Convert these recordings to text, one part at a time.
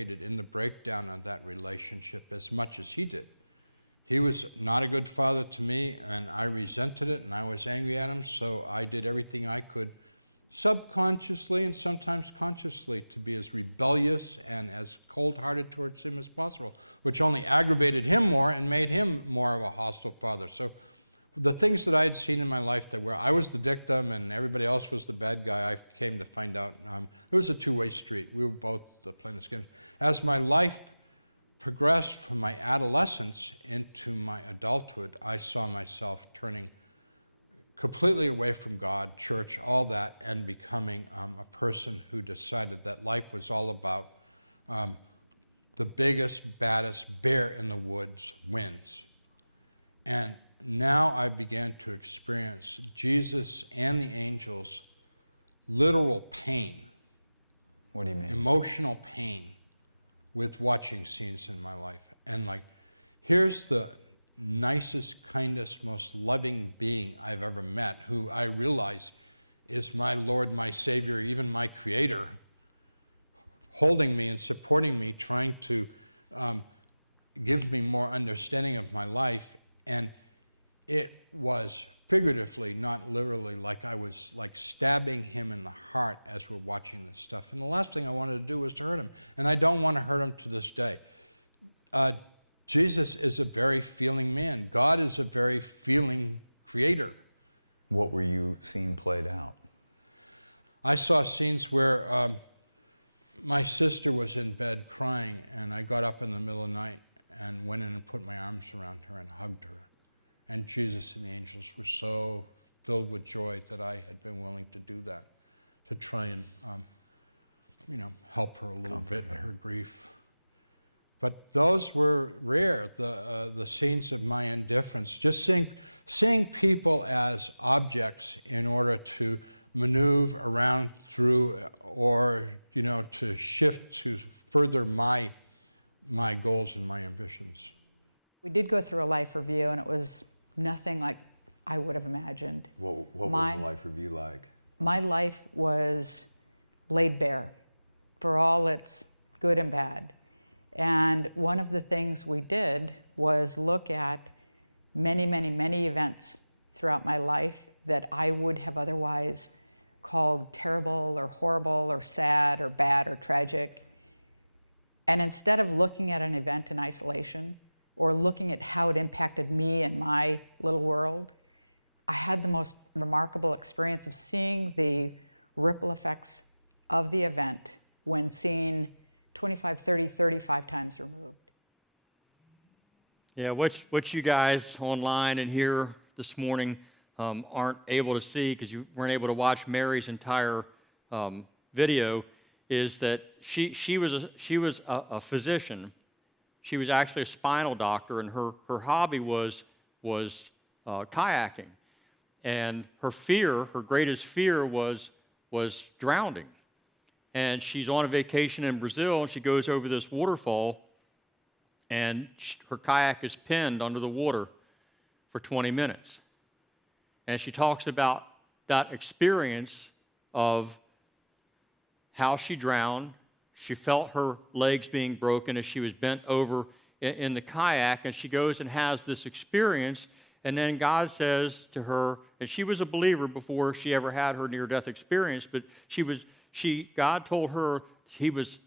in the breakdown of that relationship as much as he did. He was not a good father to me, and I resented it, and I was angry at him, so I did everything I could, subconsciously and sometimes consciously, to be as rebellious and as cold-hearted towards him as possible, which only aggravated him more and made him more of a hostile father. So the things that I had seen in my life that where I was the victim and everybody else was the bad guy, I came to find out it was a two-way street. We were both playing this game. As my life progressed from my adolescence into my adulthood, I saw myself turning completely away from God, church, all that, and becoming a person who decided that life was all about the biggest, baddest bear in the woods wins. And now I began to experience Jesus and the angels' literal pain. What do you mean? Emotional pain with watching scenes in my life. And like, here's the nicest, kindest, most loving being I've ever met, who I realize is my Lord, my Savior, even my Creator, holding me and supporting me, trying to give me more understanding of my life. And it was figuratively, not literally, like I was like stabbing him in the heart as we're watching this stuff. And the last thing I wanted to do was to hurt him. And I don't want to hurt him to this day. Jesus is a very feeling man. God is a very feeling creator. What were you seeing played out? I saw scenes where my sister was in bed crying, and I got up in the middle of the night and went in and put my arms around her and hugged her. And Jesus and the angels were so filled with joy that I had been willing to do that, to try and, help her a little bit in her grief. But those were rare, the scenes of my indifference. Just seeing people as objects in order to maneuver around through, or to shift to further my goals and my ambitions. We did go through a life review, and it was nothing like I would have imagined. What was the life review like? My life was laid bare for all its good and bad. And one of the things we did was look at many, many, many events throughout my life that I would have otherwise called terrible or horrible or sad or bad or tragic. And instead of looking at an event in isolation or looking at how it impacted me and my little world, I had the most remarkable experience of seeing the ripple effects of the event when seen 25, 30, 35 times removed. Yeah, what you guys online and here this morning aren't able to see, because you weren't able to watch Mary's entire video, is that she was a physician. She was actually a spinal doctor, and her hobby was kayaking. And her greatest fear was drowning. And she's on a vacation in Brazil, and she goes over this waterfall, and her kayak is pinned under the water for 20 minutes. And she talks about that experience of how she drowned. She felt her legs being broken as she was bent over in the kayak, and she goes and has this experience, and then God says to her, and she was a believer before she ever had her near-death experience, but God told her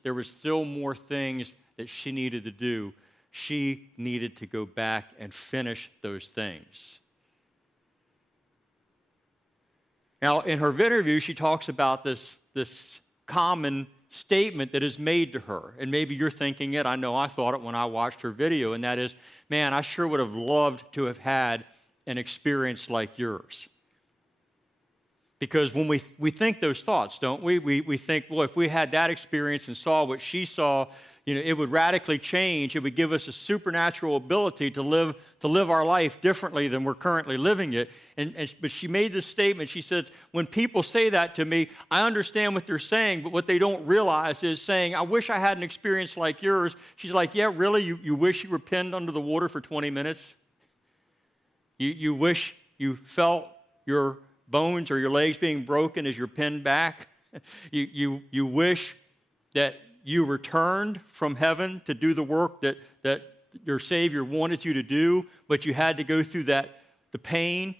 there was still more things that she needed to do. She needed to go back and finish those things. Now, in her interview, she talks about this common statement that is made to her, and maybe you're thinking it. I know I thought it when I watched her video, and that is, man, I sure would have loved to have had an experience like yours. Because when we think those thoughts, don't we? We think, well, if we had that experience and saw what she saw, it would radically change. It would give us a supernatural ability to live our life differently than we're currently living it. But she made this statement. She said, when people say that to me, I understand what they're saying, but what they don't realize is saying, I wish I had an experience like yours. She's like, yeah, really? You wish you were pinned under the water for 20 minutes? You wish you felt your bones or your legs being broken as you're pinned back? You wish that you returned from heaven to do the work that your Savior wanted you to do, but you had to go through the pain